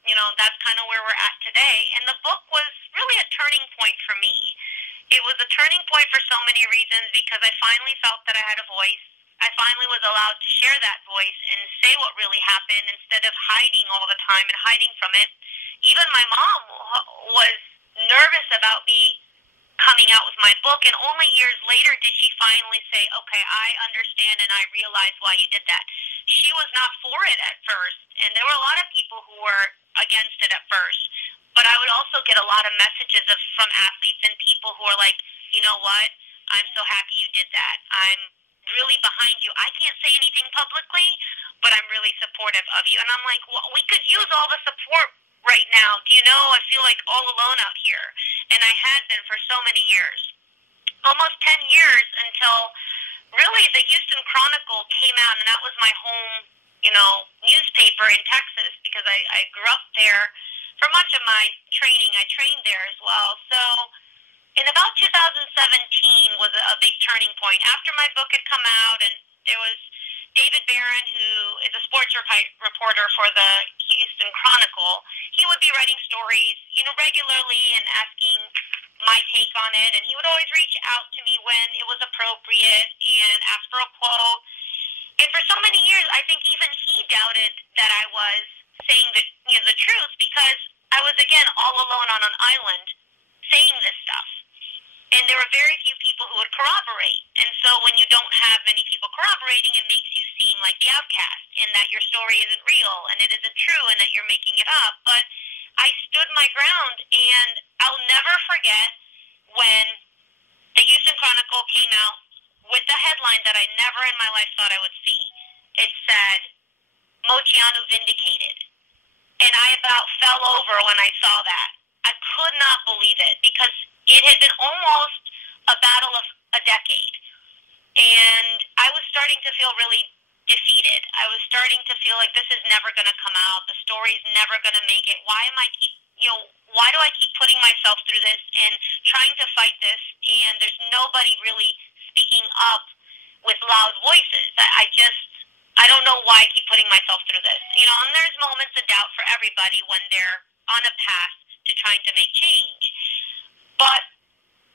you know, that's kind of where we're at today. And the book was really a turning point for me. It was a turning point for so many reasons because I finally felt that I had a voice. I finally was allowed to share that voice and say what really happened instead of hiding all the time and hiding from it. Even my mom was nervous about me coming out with my book, and only years later did she finally say, okay, I understand and I realize why you did that. She was not for it at first, and there were a lot of people who were against it at first. But I would also get a lot of messages from athletes and people who are like, you know what, I'm so happy you did that. I'm really behind you. I can't say anything publicly, but I'm really supportive of you. And I'm like, well, we could use all the support right now. Do you know, I feel like all alone out here. And I had been for so many years. Almost 10 years until really the Houston Chronicle came out, and that was my home, you know, newspaper in Texas because I grew up there for much of my training. I trained there as well. So in about 2017 was a big turning point. After my book had come out, and there was David Barron, who is a sports reporter for the Houston Chronicle. He would be writing stories, you know, regularly and asking my take on it, and he would always reach out to me when it was appropriate and ask for a quote. And for so many years, I think even he doubted that I was saying the truth because I was, again, all alone on an island saying this stuff. And there were very few people who would corroborate. And so when you don't have many people corroborating, it makes you seem like the outcast and that your story isn't real and it isn't true and that you're making it up. But I stood my ground, and I'll never forget when the Houston Chronicle came out with the headline that I never in my life thought I would see. It said, Moceanu vindicated. And I about fell over when I saw that. I could not believe it because it had been almost a battle of a decade. And I was starting to feel really defeated. I was starting to feel like this is never going to come out. The story's never going to make it. Why do I keep putting myself through this and trying to fight this? And there's nobody really speaking up with loud voices. I don't know why I keep putting myself through this. You know, and there's moments of doubt for everybody when they're on a path to trying to make change. But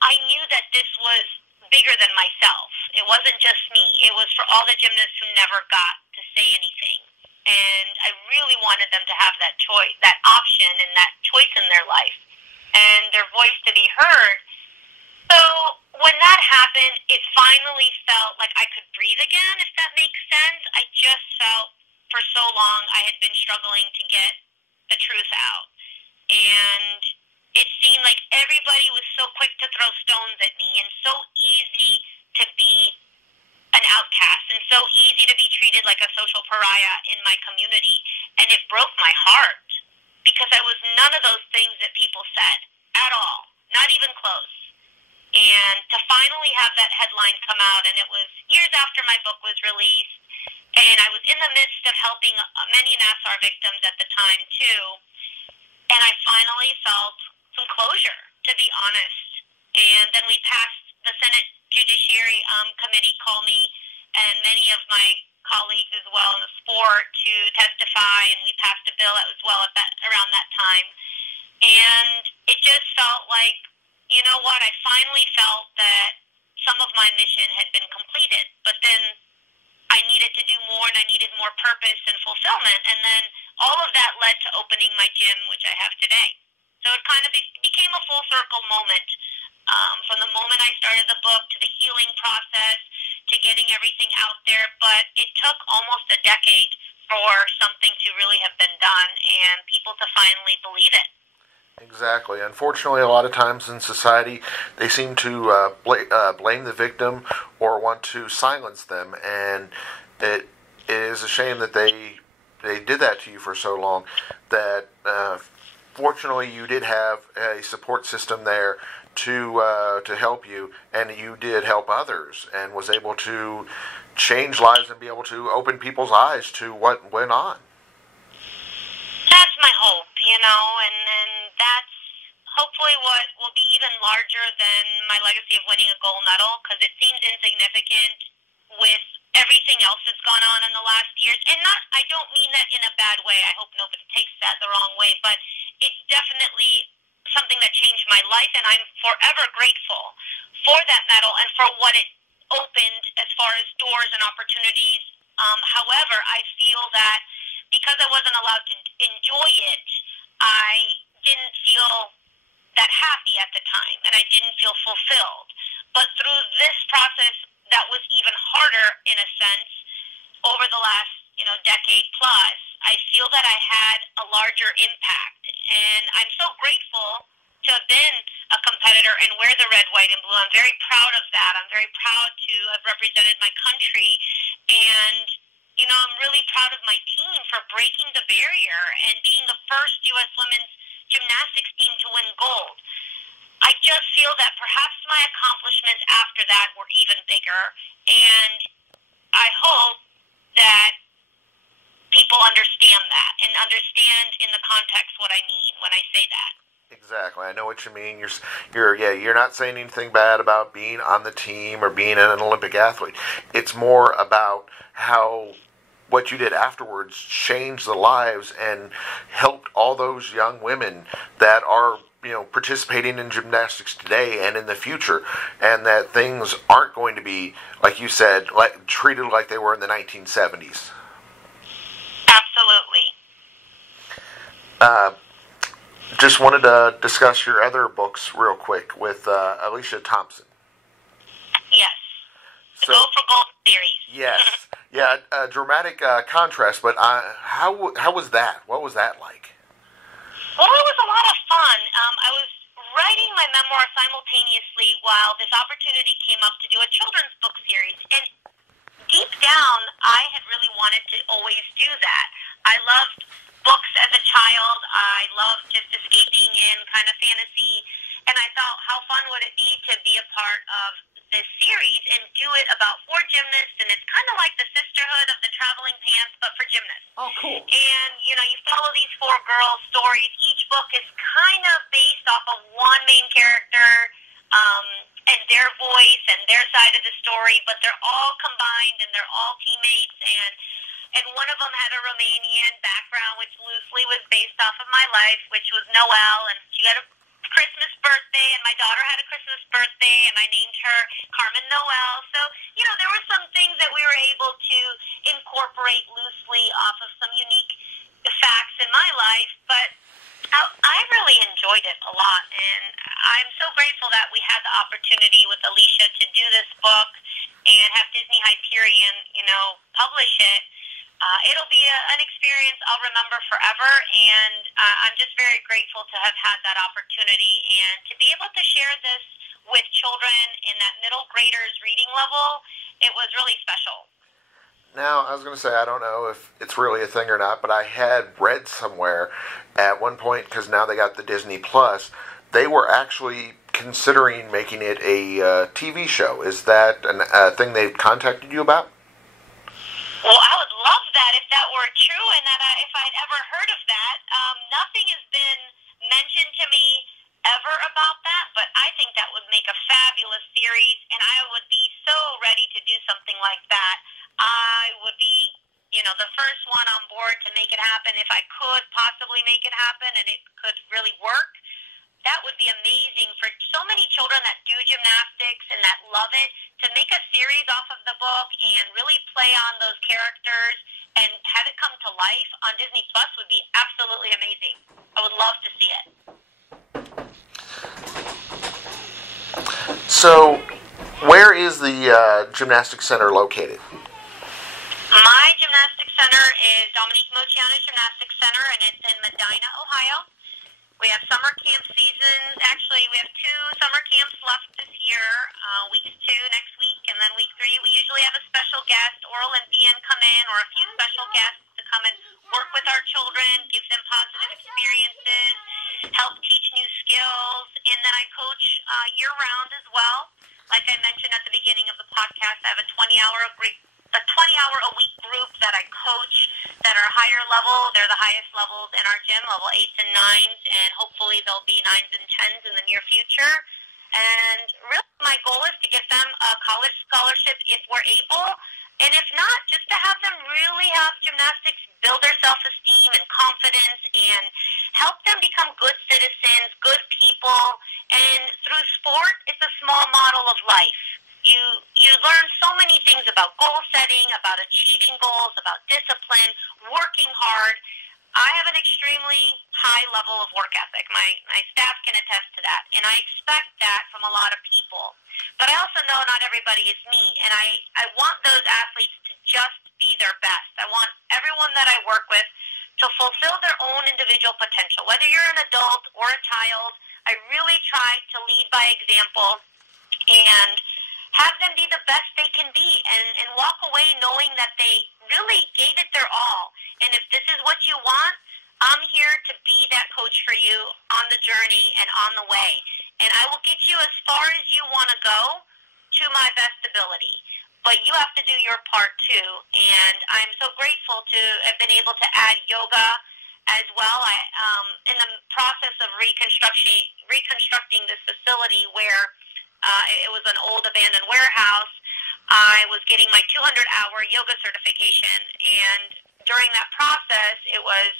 I knew that this was bigger than myself. It wasn't just me. It was for all the gymnasts who never got to say anything. And I really wanted them to have that choice, that option and that choice in their life, and their voice to be heard. So when that happened, it finally felt like I could breathe again, if that makes sense. I just felt for so long I had been struggling to get the truth out. And it seemed like everybody was so quick to throw stones at me and so easy to be an outcast and so easy to be treated like a social pariah in my community. And it broke my heart because I was none of those things that people said at all, not even close. And to finally have that headline come out, and it was years after my book was released, and I was in the midst of helping many Nassar victims at the time, too, and I finally felt some closure, to be honest. And then we passed, the Senate Judiciary Committee called me, and many of my colleagues as well in the sport to testify, and we passed a bill as well around that time. And it just felt like, you know what, I finally felt that some of my mission had been completed, but then I needed to do more, and I needed more purpose and fulfillment, and then all of that led to opening my gym, which I have today. So it kind of became a full circle moment, from the moment I started the book to the healing process to getting everything out there, but it took almost a decade for something to really have been done and people to finally believe it. Exactly. Unfortunately, a lot of times in society, they seem to blame the victim or want to silence them, and it is a shame that they did that to you for so long. That fortunately, you did have a support system there to help you, and you did help others, and was able to change lives and be able to open people's eyes to what went on. That's my hope, and that's hopefully what will be even larger than my legacy of winning a gold medal, because it seems insignificant with everything else that's gone on in the last years. And I don't mean that in a bad way. I hope nobody takes that the wrong way, but it's definitely something that changed my life, and I'm forever grateful for that medal and for what it opened as far as doors and opportunities. However, I feel that because I wasn't allowed to enjoy it, I didn't feel that happy at the time, and I didn't feel fulfilled. But through this process, that was even harder in a sense over the last, decade plus. I feel that I had a larger impact, and I'm so grateful to have been a competitor and wear the red, white, and blue. I'm very proud of that. I'm very proud to have represented my country, and I'm really proud of my team for breaking the barrier and being the first U.S. women's gymnastics team to win gold. I just feel that perhaps my accomplishments after that were even bigger, and I hope that people understand that and understand in the context what I mean when I say that. Exactly, I know what you mean. You're not saying anything bad about being on the team or being an Olympic athlete. It's more about how what you did afterwards changed the lives and helped all those young women that are participating in gymnastics today and in the future, and that things aren't going to be, like you said, treated like they were in the 1970s. Absolutely. Just wanted to discuss your other books real quick with Alicia Thompson. Yes. The Go for Gold series. Yes. Yeah, dramatic contrast, but how was that? What was that like? Well, it was a lot of fun. I was writing my memoir simultaneously while this opportunity came up to do a children's book series. And deep down, I had really wanted to always do that. I loved books as a child. I loved just escaping in kind of fantasy. And I thought, how fun would it be to be a part of this series and do it about 4 gymnasts, and it's kind of like the Sisterhood of the Traveling Pants, but for gymnasts. Oh, cool. And, you follow these 4 girls' stories. Each book is kind of based off of one main character, and their voice and their side of the story, but they're all combined, and they're all teammates, and one of them had a Romanian background, which loosely was based off of my life, which was Noelle, and she had a Christmas birthday, and my daughter had a Christmas birthday, and I named her Carmen Noel. So, there were some things that we were able to incorporate loosely off of some unique facts in my life, but I really enjoyed enjoyed it a lot. And I'm so grateful that we had the opportunity with Alicia to do this book and have Disney Hyperion, publish it. It'll be an experience I'll remember forever, and I'm just very grateful to have had that opportunity and to be able to share this with children in that middle graders reading level. It was really special. Now, I was going to say, I don't know if it's really a thing or not, but I had read somewhere at one point, because now they got the Disney Plus, they were actually considering making it a TV show. Is that a thing they've contacted you about? Well, I would love that if that were true, and that if I'd ever heard of that. Nothing has been mentioned to me ever about that, but I think that would make a fabulous series, and I would be so ready to do something like that. I would be, the first one on board to make it happen. If I could possibly make it happen and it could really work, that would be amazing for so many children that do gymnastics and that love it. To make a series off of the book and really play on those characters and have it come to life on Disney Plus would be absolutely amazing. I would love to see it. So, where is the Gymnastics Center located? My gymnastics center is Dominique Moceanu Gymnastics Center, and it's in Medina, Ohio. We have summer camp seasons. Actually, we have 2 summer camps left this year, week 2 next week, and then week 3 we usually have a special guest or Olympian come in, or a few special guests to come and work with our children, give them positive experiences, help teach new skills, and then I coach year-round as well. Like I mentioned at the beginning of the podcast, I have a 20-hour a week group that I coach that are higher level. They're the highest levels in our gym, level 8s and 9s, and hopefully they'll be 9s and 10s in the near future. And really my goal is to get them a college scholarship if we're able, and if not, just to have them really have gymnastics build their self-esteem and confidence and help them become good citizens, good people. And through sport, it's a small model of life. You learn so many things about goal setting, about achieving goals, about discipline, working hard. I have an extremely high level of work ethic. My staff can attest to that, and I expect that from a lot of people. But I also know not everybody is me, and I want those athletes to just be their best. I want everyone that I work with to fulfill their own individual potential. Whether you're an adult or a child, I really try to lead by example and have them be the best they can be, and walk away knowing that they really gave it their all. And if this is what you want, I'm here to be that coach for you on the journey and on the way. And I will get you as far as you want to go to my best ability. But you have to do your part too. And I'm so grateful to have been able to add yoga as well. In the process of reconstructing this facility where it was an old abandoned warehouse, I was getting my 200-hour yoga certification, and during that process, it was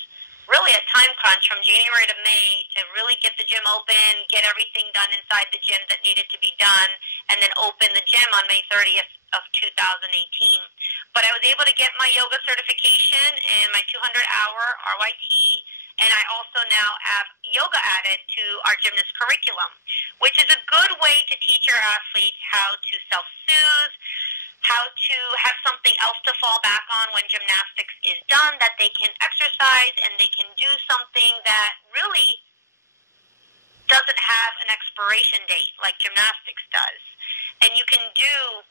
really a time crunch from January to May to really get the gym open, get everything done inside the gym that needed to be done, and then open the gym on May 30th of 2018. But I was able to get my yoga certification and my 200-hour RYT, and I also now have yoga added to our gymnast curriculum, which is a good way to teach our athletes how to self-soothe, how to have something else to fall back on when gymnastics is done, that they can exercise and they can do something that really doesn't have an expiration date like gymnastics does. And you can do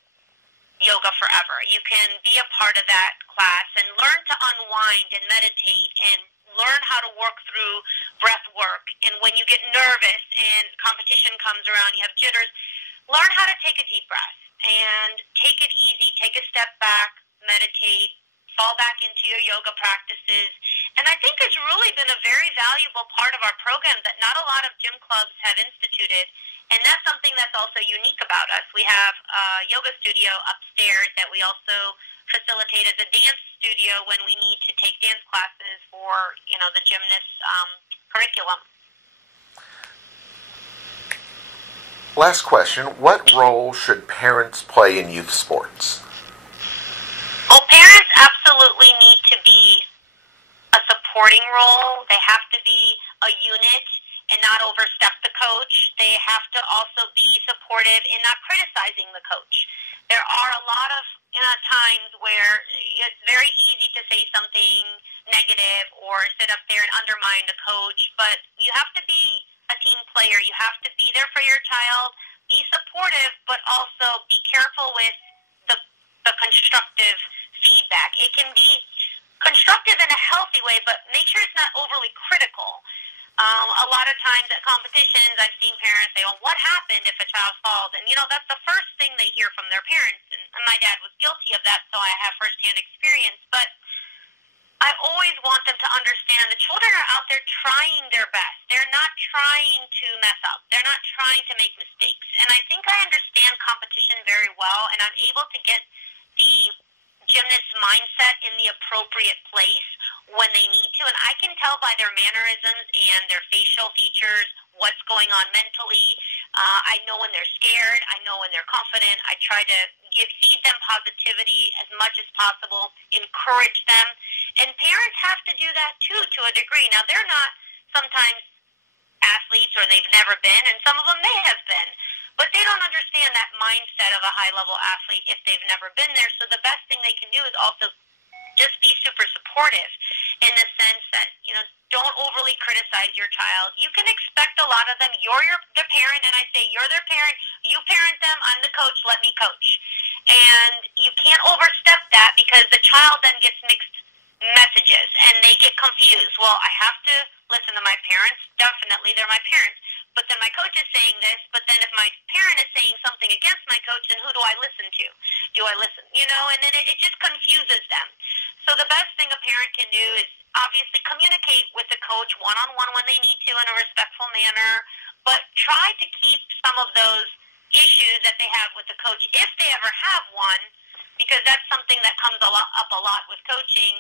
yoga forever. You can be a part of that class and learn to unwind and meditate and learn how to work through breath work. And when you get nervous and competition comes around, you have jitters, learn how to take a deep breath and take it easy, take a step back, meditate, fall back into your yoga practices. And I think it's really been a very valuable part of our program that not a lot of gym clubs have instituted. And that's something that's also unique about us. We have a yoga studio upstairs that we also facilitate as a dance studio when we need to take dance classes for, the gymnast curriculum. Last question. What role should parents play in youth sports? Well, parents absolutely need to be a supporting role. They have to be a unit, and not overstep the coach. They have to also be supportive in not criticizing the coach. There are a lot of times where it's very easy to say something negative or sit up there and undermine the coach, but you have to be a team player. You have to be there for your child, be supportive, but also be careful with the constructive feedback. It can be constructive in a healthy way, but make sure it's not overly critical. A lot of times at competitions, I've seen parents say, well, what happened if a child falls? And, that's the first thing they hear from their parents. And my dad was guilty of that, so I have firsthand experience. But I always want them to understand the children are out there trying their best. They're not trying to mess up. They're not trying to make mistakes. And I think I understand competition very well, and I'm able to get the gymnast mindset in the appropriate place when they need to, and I can tell by their mannerisms and their facial features what's going on mentally. I know when they're scared. I know when they're confident. I try to feed them positivity as much as possible, encourage them, and parents have to do that too to a degree. Now, they're not sometimes athletes, or they've never been, and some of them may have been, but they don't understand that mindset of a high-level athlete if they've never been there. So the best thing they can do is also just be super supportive in the sense that, don't overly criticize your child. You can expect a lot of them. You're their parent, and I say you're their parent. You parent them. I'm the coach. Let me coach. And you can't overstep that, because the child then gets mixed messages and they get confused. Well, I have to listen to my parents. Definitely, they're my parents. But then my coach is saying this, but then if my parent is saying something against my coach, then who do I listen to? Do I listen? And then it just confuses them. So the best thing a parent can do is obviously communicate with the coach one-on-one when they need to in a respectful manner, but try to keep some of those issues that they have with the coach, if they ever have one, because that's something that comes up a lot with coaching,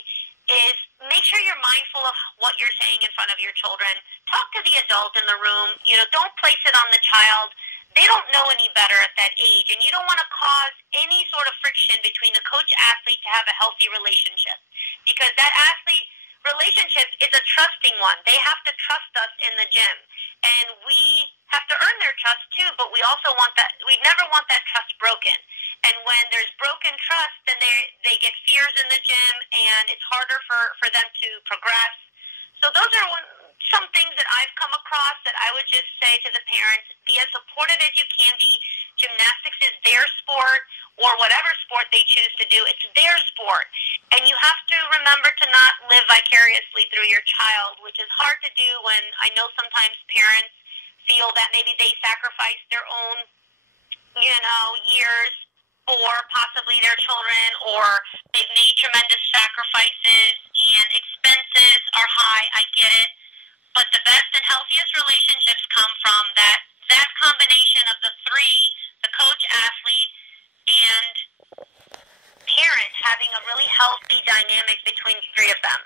is make sure you're mindful of what you're saying in front of your children. Talk to the adult in the room. Don't place it on the child. They don't know any better at that age, and you don't want to cause any sort of friction between the coach-athlete to have a healthy relationship, because that athlete relationship is a trusting one. They have to trust us in the gym, and we have to earn their trust too, but we also want that. We never want that trust broken. And when there's broken trust, then they get fears in the gym, and it's harder for them to progress. So those are some things that I've come across that I would just say to the parents: be as supportive as you can be. Gymnastics is their sport, or whatever sport they choose to do. It's their sport. And you have to remember to not live vicariously through your child, which is hard to do when I know sometimes parents feel that maybe they sacrifice their own, years for possibly their children, or they've made tremendous sacrifices and expenses are high. I get it. But the best and healthiest relationships come from that combination of the three, the coach, athlete, and parent, having a really healthy dynamic between the three of them.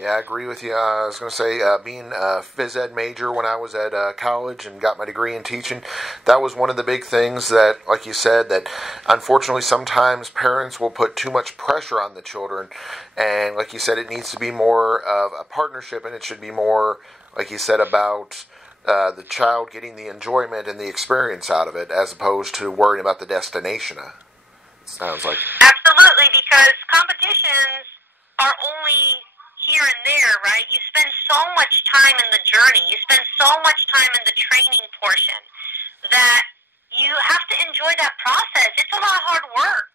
Yeah, I agree with you. I was going to say, being a phys ed major when I was at college and got my degree in teaching, that was one of the big things that, like you said, that unfortunately sometimes parents will put too much pressure on the children. And like you said, it needs to be more of a partnership, and it should be more, like you said, about the child getting the enjoyment and the experience out of it, as opposed to worrying about the destination. It sounds like. Absolutely, because competitions are only here and there, right? You spend so much time in the journey. You spend so much time in the training portion that you have to enjoy that process. It's a lot of hard work,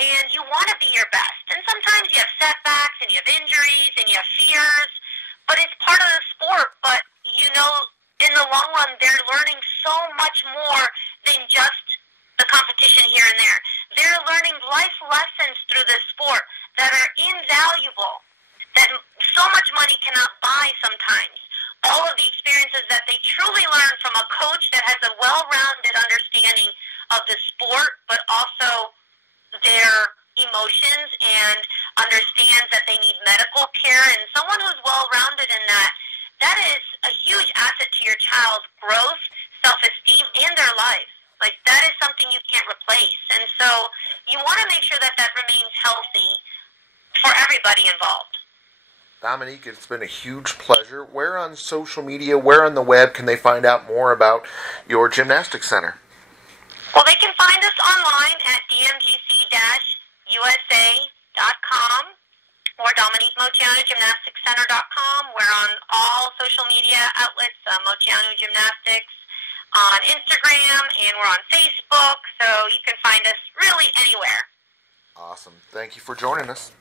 and you want to be your best. And sometimes you have setbacks, and you have injuries, and you have fears, but it's part of the sport. But, in the long run, they're learning so much more than just the competition here and there. They're learning life lessons through this sport that are invaluable, that so much money cannot buy sometimes. All of the experiences that they truly learn from a coach that has a well-rounded understanding of the sport, but also their emotions, and understands that they need medical care, and someone who's well-rounded in that is a huge asset to your child's growth, self-esteem, and their life. Like, that is something you can't replace. And so you want to make sure that remains healthy for everybody involved. Dominique, it's been a huge pleasure. Where on social media, where on the web can they find out more about your gymnastics center? Well, they can find us online at dmgc-usa.com or Dominique Moceanu, gymnasticscenter.com. We're on all social media outlets, Moceanu Gymnastics, on Instagram, and we're on Facebook, so you can find us really anywhere. Awesome. Thank you for joining us.